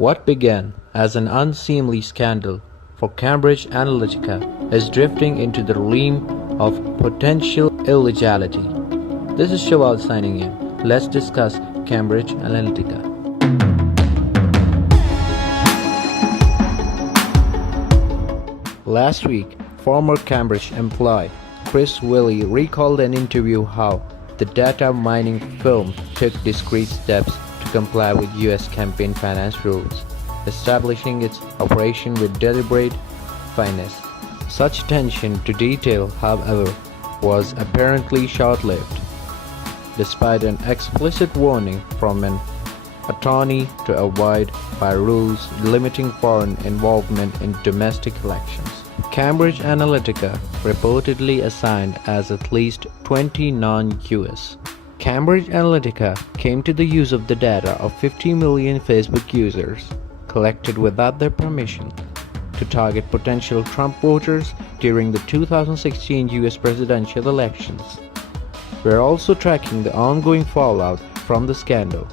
What began as an unseemly scandal for Cambridge Analytica is drifting into the realm of potential illegality. This is Shawal signing in. Let's discuss Cambridge Analytica. Last week, former Cambridge employee Chris Willey recalled an interview how the data mining firm took discreet steps to comply with US campaign finance rules, establishing its operation with deliberate finesse. Such attention to detail, however, was apparently short-lived. Despite an explicit warning from an attorney to abide by rules limiting foreign involvement in domestic elections, Cambridge Analytica reportedly assigned as at least 20 non-US. Cambridge Analytica came to the use of the data of 50 million Facebook users, collected without their permission, to target potential Trump voters during the 2016 US presidential elections. We are also tracking the ongoing fallout from the scandal,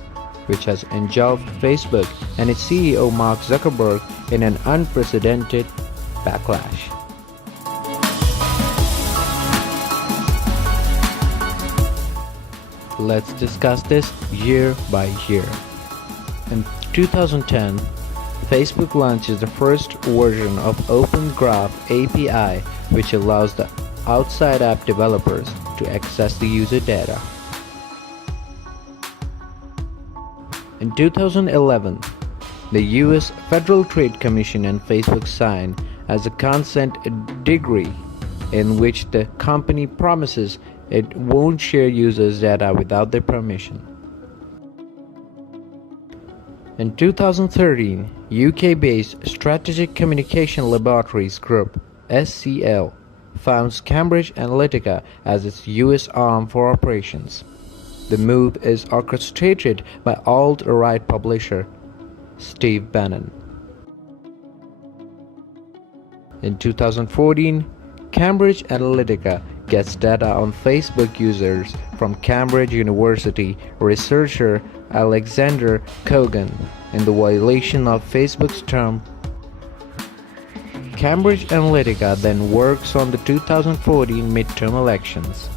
which has engulfed Facebook and its CEO Mark Zuckerberg in an unprecedented backlash. Let's discuss this year by year. In 2010, Facebook launches the first version of Open Graph API, which allows the outside app developers to access the user data. In 2011, the US Federal Trade Commission and Facebook signed as a consent decree in which the company promises it won't share users' data without their permission. In 2013, UK-based Strategic Communication Laboratories Group (SCL) founds Cambridge Analytica as its US arm for operations. The move is orchestrated by alt-right publisher Steve Bannon. In 2014, Cambridge Analytica gets data on Facebook users from Cambridge University researcher Alexander Kogan in the violation of Facebook's term. Cambridge Analytica then works on the 2014 midterm elections.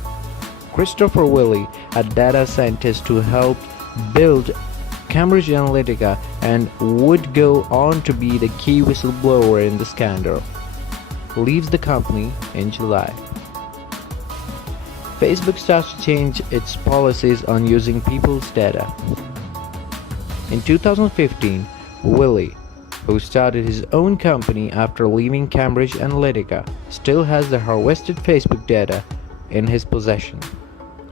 Christopher Willey, a data scientist who helped build Cambridge Analytica and would go on to be the key whistleblower in the scandal, leaves the company in July. Facebook starts to change its policies on using people's data. In 2015, Willey, who started his own company after leaving Cambridge Analytica, still has the harvested Facebook data in his possession,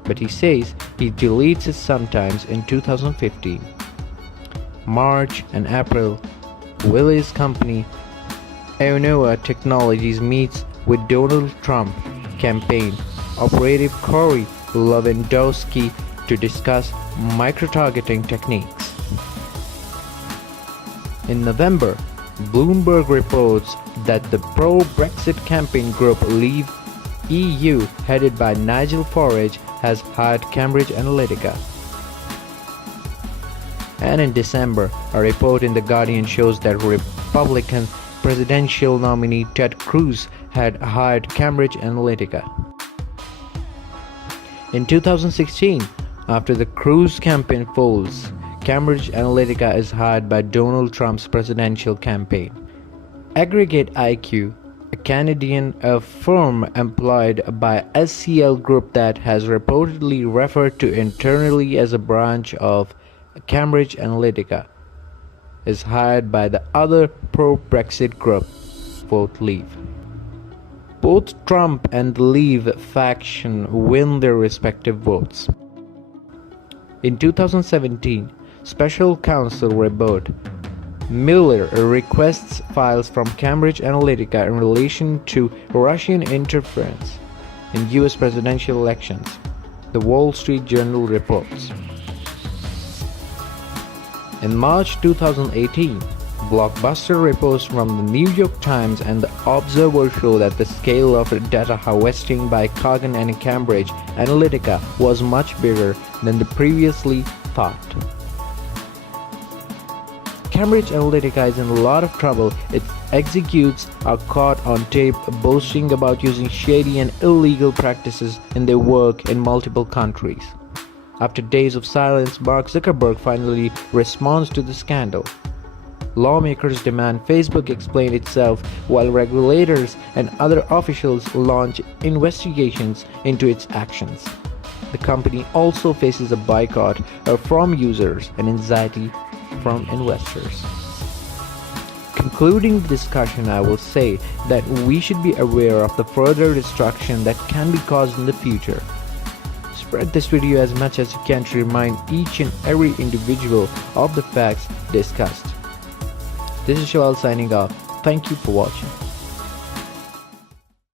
but he says he deletes it sometimes in 2015. March and April, Willey's company Aonoa Technologies meets with Donald Trump campaign operative Corey Lewandowski to discuss micro-targeting techniques. In November, Bloomberg reports that the pro-Brexit campaign group Leave EU, headed by Nigel Farage, has hired Cambridge Analytica. And in December, a report in The Guardian shows that Republican presidential nominee Ted Cruz had hired Cambridge Analytica. In 2016, after the Cruz campaign folds, Cambridge Analytica is hired by Donald Trump's presidential campaign. Aggregate IQ, a Canadian firm employed by SCL Group that has reportedly referred to internally as a branch of Cambridge Analytica, is hired by the other pro-Brexit group, Vote Leave. Both Trump and the Leave faction win their respective votes. In 2017, Special Counsel Robert Mueller requests files from Cambridge Analytica in relation to Russian interference in US presidential elections, the Wall Street Journal reports. In March 2018, blockbuster reports from the New York Times and the Observer show that the scale of data harvesting by Kogan and Cambridge Analytica was much bigger than the previously thought. Cambridge Analytica is in a lot of trouble. Its executives are caught on tape boasting about using shady and illegal practices in their work in multiple countries. After days of silence, Mark Zuckerberg finally responds to the scandal. Lawmakers demand Facebook explain itself, while regulators and other officials launch investigations into its actions. The company also faces a boycott from users and anxiety from investors. Concluding the discussion, I will say that we should be aware of the further destruction that can be caused in the future. Spread this video as much as you can to remind each and every individual of the facts discussed. This is Shawal signing off. Thank you for watching.